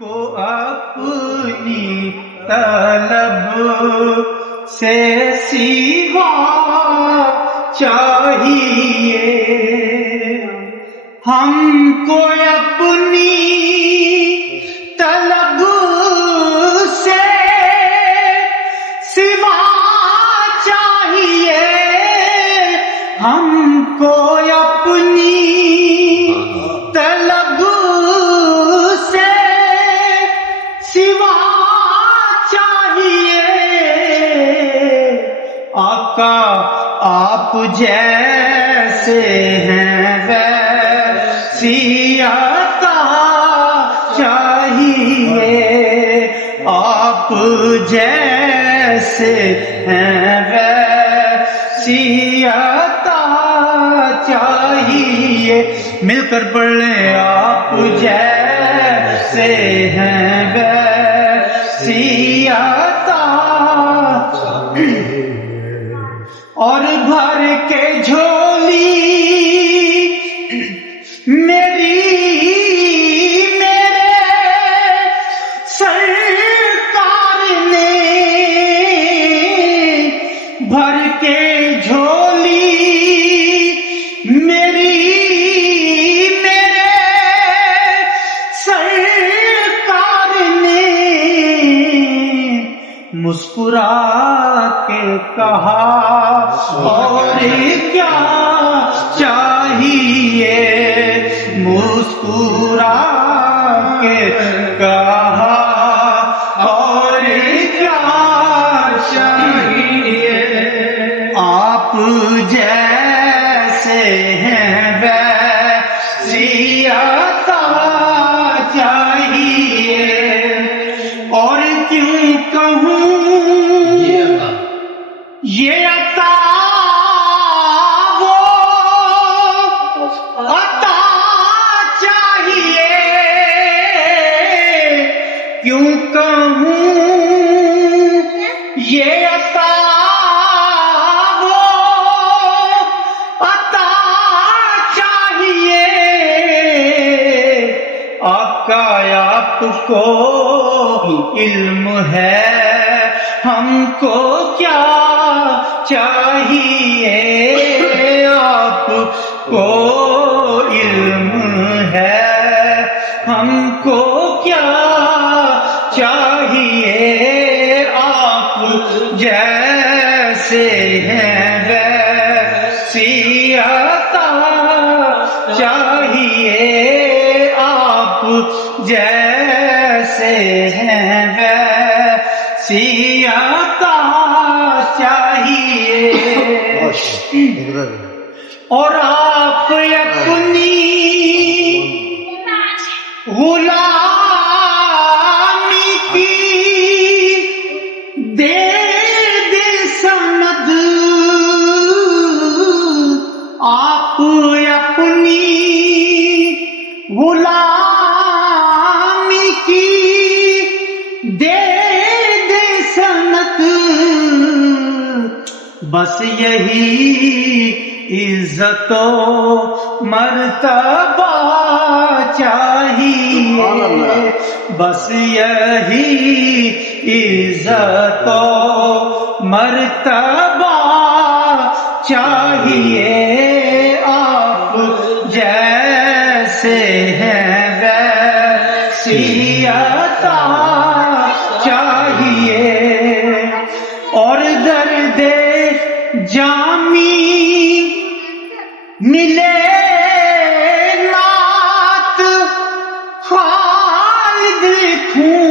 کو اپنی طلب سے سوا چاہیے، ہم کو اپنی طلب سے سوا چاہیے، ہم کو اپنی طلب سے سوا چاہیے، آقا آپ جیسے ہیں ویسی عطا چاہیے، آپ جیسے ہیں ویسی عطا چاہیے، مل کر پڑھ لیں آپ جیسے ہیں ویسی عطا، اور بھر کے جھولی میرے سرکار نے، بھر کے جھولی میرے سرکار نے، مسکرا کے کہا اور کیا چاہیے، مسکرا کے کہا اور کیا چاہیے، آپ جیسے ہیں ویسی عطا چاہیے، اور کیوں کہوں یہ عطا وہ عطا چاہیے، کیوں کہوں یہ عطا وہ عطا چاہیے، آقا آپ کو علم ہے ہم کو کیا چاہیے، آپ کو علم ہے ہم کو کیا چاہیے، آپ جیسے ہیں ویسی عطا چاہیے، آپ جیسے ہیں ویسی عطا چاہیے، اور آپ اپنی غلامی کی دے دے سند، آپ اپنی غلامی کی دے دے سند، بس یہی عزت و مرتبہ چاہیے، بس یہی عزت و مرتبہ چاہیے، آپ جیسے ہیں ویسی عطا چاہیے، اور درد جامی ملے نعت خالد لکھوں،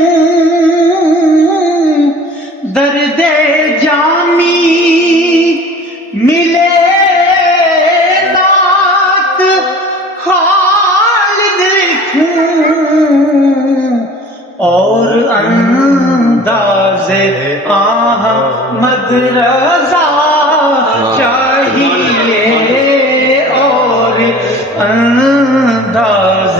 درد جامی ملے نعت خالد لکھوں، اور انداز احمد رضا چاہیے، اور انداز